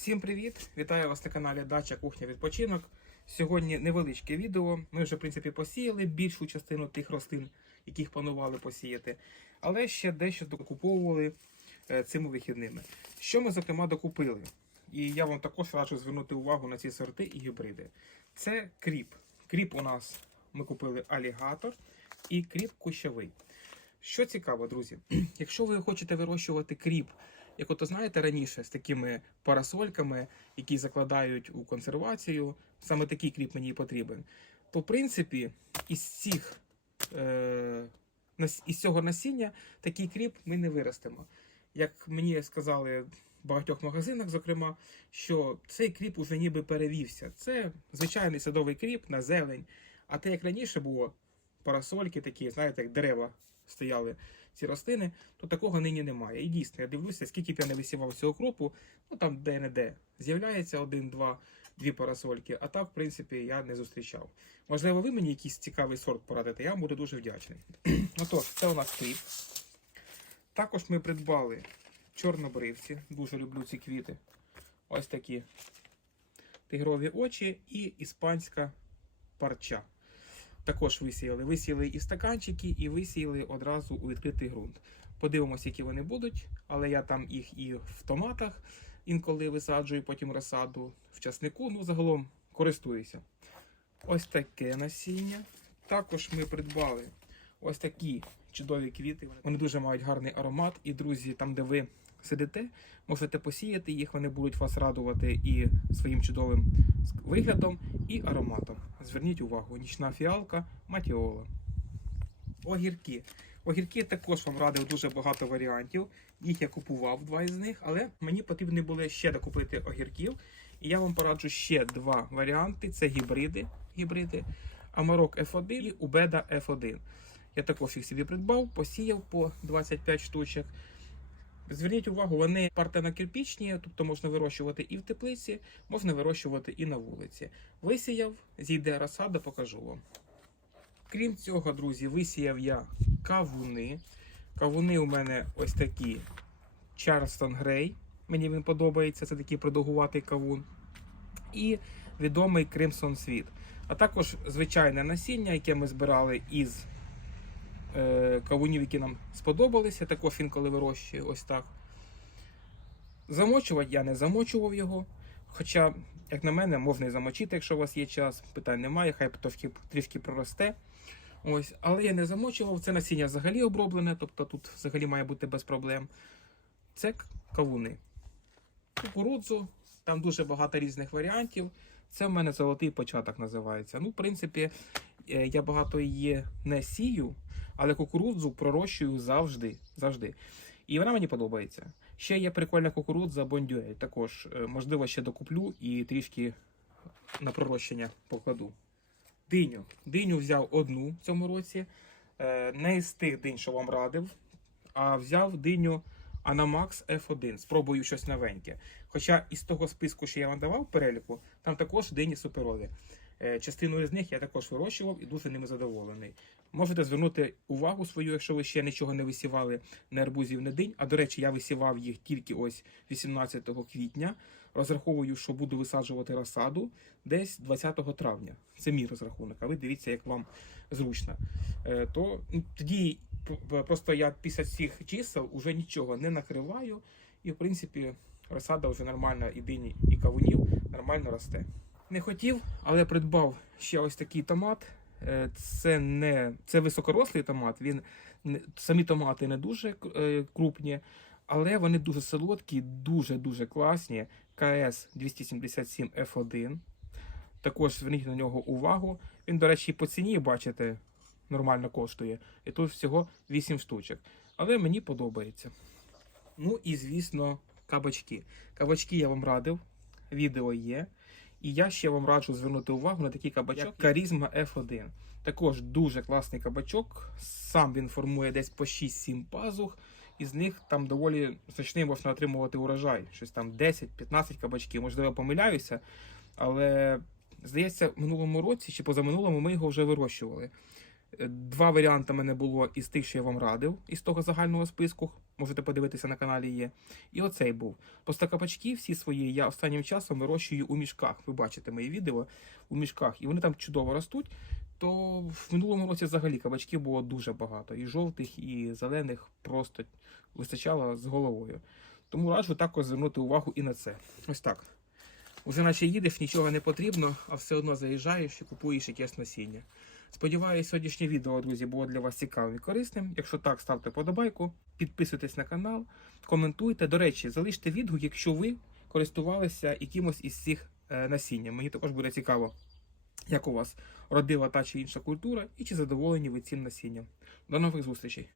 Всім привіт! Вітаю вас на каналі Дача Кухня Відпочинок. Сьогодні невеличке відео. Ми вже, в принципі, посіяли більшу частину тих рослин, яких планували посіяти, але ще дещо докуповували е, цими вихідними. Що ми, зокрема, докупили? І я вам також раджу звернути увагу на ці сорти і гібриди. Це кріп. Кріп у нас ми купили алігатор і кріп кущовий. Що цікаво, друзі, якщо ви хочете вирощувати кріп, як ото знаєте раніше, з такими парасольками, які закладають у консервацію, саме такий кріп мені потрібен, в принципі із цих е, із цього насіння такий кріп ми не виростемо. Як мені сказали в багатьох магазинах, зокрема, що цей кріп уже ніби перевівся. Це звичайний садовий кріп на зелень. А те, як раніше було, парасольки такі, знаєте, як дерева стояли ці рослини, то такого нині немає. І дійсно, я дивлюся, скільки б я не висівав цього кропу, ну там де-не-де. З'являється один, два, дві парасольки, а так, в принципі, я не зустрічав. Можливо, ви мені якийсь цікавий сорт порадите, я вам буду дуже вдячний. Отож, це у нас кліп. Також ми придбали чорнобривці. Дуже люблю ці квіти. Ось такі тигрові очі і іспанська парча. Також висіяли. Висіяли і стаканчики, і висіяли одразу у відкритий ґрунт. Подивимося, які вони будуть, але я там їх і в томатах інколи висаджую, потім розсаду в часнику. Ну, загалом користуюся. Ось таке насіння. Також ми придбали ось такі чудові квіти. Вони дуже мають гарний аромат. І, друзі, там, де ви сидите, можете посіяти їх, вони будуть вас радувати і своїм чудовим виглядом, і ароматом. Зверніть увагу, нічна фіалка матіола. Огірки. Огірки також вам радив дуже багато варіантів. Їх я купував два із них, але мені потрібно було ще докупити огірків. І я вам пораджу ще два варіанти: це гібриди. гібриди Амарок F1 і Убеда F1. Я також їх собі придбав, посіяв по 25 штучок. Зверніть увагу, вони партенокирпічні, тобто можна вирощувати і в теплиці, можна вирощувати і на вулиці. Висіяв, зійде розсада, покажу вам. Крім цього, друзі, висіяв я кавуни. Кавуни у мене ось такі Charleston Грей. Мені він подобається, це такий продовгуватий кавун. І відомий Crimson Світ. А також звичайне насіння, яке ми збирали із кавунів, які нам сподобалися. Також він коли вирощує ось так. Замочувати я не замочував його. Хоча, як на мене, можна і замочити, якщо у вас є час. Питань немає, хай трішки, трішки проросте. Ось, але я не замочував. Це насіння взагалі оброблене, тобто тут взагалі має бути без проблем. Це кавуни. Кукурудзу, там дуже багато різних варіантів. Це в мене золотий початок називається. Ну, в принципі, е, я багато її не сію, але кукурудзу пророщую завжди. завжди. І вона мені подобається. Ще є прикольна кукурудза Бондюель. Також, е, можливо, ще докуплю і трішки на пророщення покладу. Диню. Диню взяв одну в цьому році. Е, Не із тих динь, що вам радив, а взяв диню Anamax F1. Спробую щось новеньке. Хоча із того списку, що я вам давав переліку, там також дині суперові. Е, Частину із них я також вирощував і дуже ними задоволений. Можете звернути увагу свою, якщо ви ще нічого не висівали на арбузів на динь. А до речі, я висівав їх тільки ось 18 квітня. Розраховую, що буду висаджувати розсаду десь 20 травня. Це мій розрахунок. А ви дивіться, як вам зручно. Е, То ну, тоді просто я після цих чисел уже нічого не накриваю, і в принципі розсада вже нормально і дині, і кавунів нормально росте. Не хотів, але придбав ще ось такий томат. Е, Це не це високорослий томат. Він самі томати не дуже е, крупні, але вони дуже солодкі, дуже дуже класні. КС 277 F1. Також зверніть на нього увагу. Він, до речі, по ціні, бачите, нормально коштує. І тут всього 8 штучок. Але мені подобається. Ну і звісно, кабачки. Кабачки я вам радив, відео є. І я ще вам раджу звернути увагу на такий кабачок Карізма F1. Також дуже класний кабачок. Сам він формує десь по 6-7 пазух. Із них там доволі значний можна отримувати урожай. Щось там 10-15 кабачків. Можливо, я помиляюся. Але здається, в минулому році чи позаминулому ми його вже вирощували. Е, Два варіанти мене було із тих, що я вам радив, із того загального списку. Можете подивитися на каналі є. І оцей був. Просто кабачки всі свої я останнім часом вирощую у мішках. Ви бачите мої відео у мішках, і вони там чудово ростуть. То в минулому році взагалі кабачків було дуже багато. І жовтих, і зелених просто вистачало з головою. Тому раджу також звернути увагу і на це. Ось так. Уже наче їдеш, нічого не потрібно, а все одно заїжджаєш і купуєш якесь насіння. Сподіваюсь, сьогоднішнє відео, друзі, було для вас цікавим і корисним. Якщо так, ставте подобайку, підписуйтесь на канал, коментуйте. До речі, залиште відгук, якщо ви користувалися якимось із цих е, насіння. Мені також буде цікаво, як у вас родила та чи інша культура, і чи задоволені ви цим насінням. До нових зустрічей!